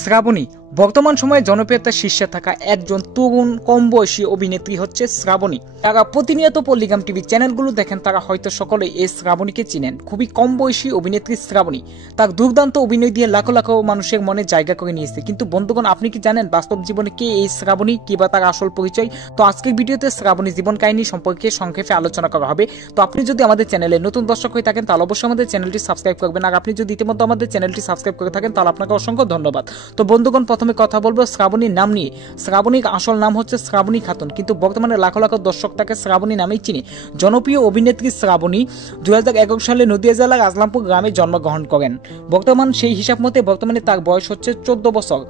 শ্রাবণী বর্তমান সময়ে জনপ্রিয়তার শীর্ষে থাকা একজন তরুণ কম বয়সী অভিনেত্রী হচ্ছে শ্রাবণী। তারা প্রতিনিয়ত পল্লিগ্রাম টিভি চ্যানেলগুলো দেখেন, তারা হয়তো সকলে এই শ্রাবণীকে চিনেন। খুবই কম বয়সী অভিনেত্রী শ্রাবণী তার দুর্দান্ত অভিনয় দিয়ে লাখো লাখো মানুষের মনে জায়গা করে নিয়েছে। কিন্তু বন্ধুগণ, আপনি কি জানেন বাস্তব জীবনে কে এই শ্রাবণী, কিবা তার আসল পরিচয়? তো আজকের ভিডিওতে শ্রাবণী জীবন কাহিনী সম্পর্কে সংক্ষেপে আলোচনা করা হবে। তো আপনি যদি আমাদের চ্যানেলে নতুন দর্শক হয়ে থাকেন তাহলে অবশ্যই আমাদের চ্যানেলটি সাবস্ক্রাইব করবেন। আর আপনি যদি ইতিমধ্যে আমাদের চ্যানেলটি সাবস্ক্রাইব করে থাকেন তাহলে আপনাকে অসংখ্য ধন্যবাদ। তো বন্ধুগণ, প্রথমে কথা বলবো শ্রাবণীর নাম নিয়ে। শ্রাবণীর আসল নাম হচ্ছে শ্রাবণী খাতুন, কিন্তু বর্তমানে লাখো লাখো দর্শক তাকে শ্রাবণী নামেই চিনি। জনপ্রিয় অভিনেত্রী শ্রাবণী 2011 সালে নদিয়া জেলার আজলামপুর গ্রামে জন্মগ্রহণ করেন। বর্তমান সেই হিসাব মতে বর্তমানে তার বয়স হচ্ছে 14 বছর।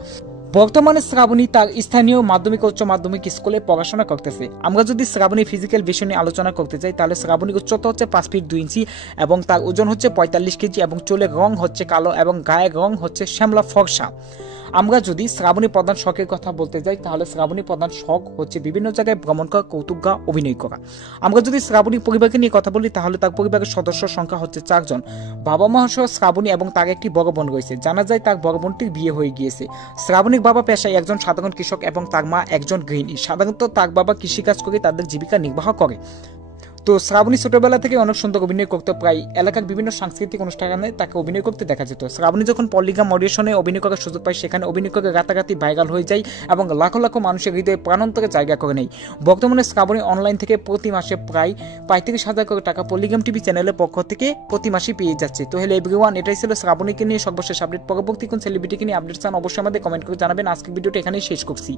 বর্তমানে শ্রাবণী তার স্থানীয় মাধ্যমিক উচ্চ মাধ্যমিক স্কুলে পড়াশোনা করতেছে। আমরা যদি শ্রাবণী ফিজিক্যাল বিষয় নিয়ে আলোচনা করতে চাই তাহলে শ্রাবণীর উচ্চতা হচ্ছে 5 ফিট 2 ইঞ্চি এবং তার ওজন হচ্ছে 45 কেজি এবং চুলের রং হচ্ছে কালো এবং গায়ের রং হচ্ছে শ্যামলা ফর্সা। আমরা যদি শ্রাবণী প্রধান শখের কথা বলতে যাই তাহলে শ্রাবণী প্রধান শখ হচ্ছে বিভিন্ন জায়গায় ভ্রমণ করা, কৌতুক গাওয়া, অভিনয় করা। আমরা যদি শ্রাবণীর পরিবারকে নিয়ে কথা বলি তাহলে তার পরিবারের সদস্য সংখ্যা হচ্ছে 4 জন। বাবা মা সহ শ্রাবণী এবং তার একটি বড় বোন রয়েছে। জানা যায় তার বড় বোনটির বিয়ে হয়ে গিয়েছে। শ্রাবণীর বাবা পেশায় একজন সাধারণ কৃষক এবং তার মা একজন গৃহিণী। সাধারণত তার বাবা কৃষিকাজ করে তাদের জীবিকা নির্বাহ করে। তো শ্রাবণী ছোটবেলা থেকে অনেক সুন্দর অভিনয় করতে, প্রায় এলাকার বিভিন্ন সাংস্কৃতিক অনুষ্ঠানে তাকে অভিনয় করতে দেখা যেত। শ্রাবণী যখন পল্লিগ্রাম অডিশনে অভিনয় করার সুযোগ পায় সেখানে অভিনয় করে রাতারাতি ভাইরাল হয়ে যায় এবং লাখো লাখো মানুষের হৃদয়ে প্রাণান্তরে জায়গা করে নেয়। বর্তমানে শ্রাবণী অনলাইন থেকে প্রতি মাসে প্রায় 35,000 করে টাকা পল্লিগ্রাম টিভি চ্যানেলের পক্ষ থেকে প্রতি মাসে পেয়ে যাচ্ছে। তো হ্যালো এভরিওয়ান, এটাই ছিল শ্রাবণীকে নিয়ে সর্বশেষ আপডেট। পরবর্তী কোন সেলিব্রিটিকে নিয়ে আপডেট চান অবশ্যই আমাদের কমেন্ট করে জানাবেন। আজকের ভিডিওটা এখানেই শেষ করছি।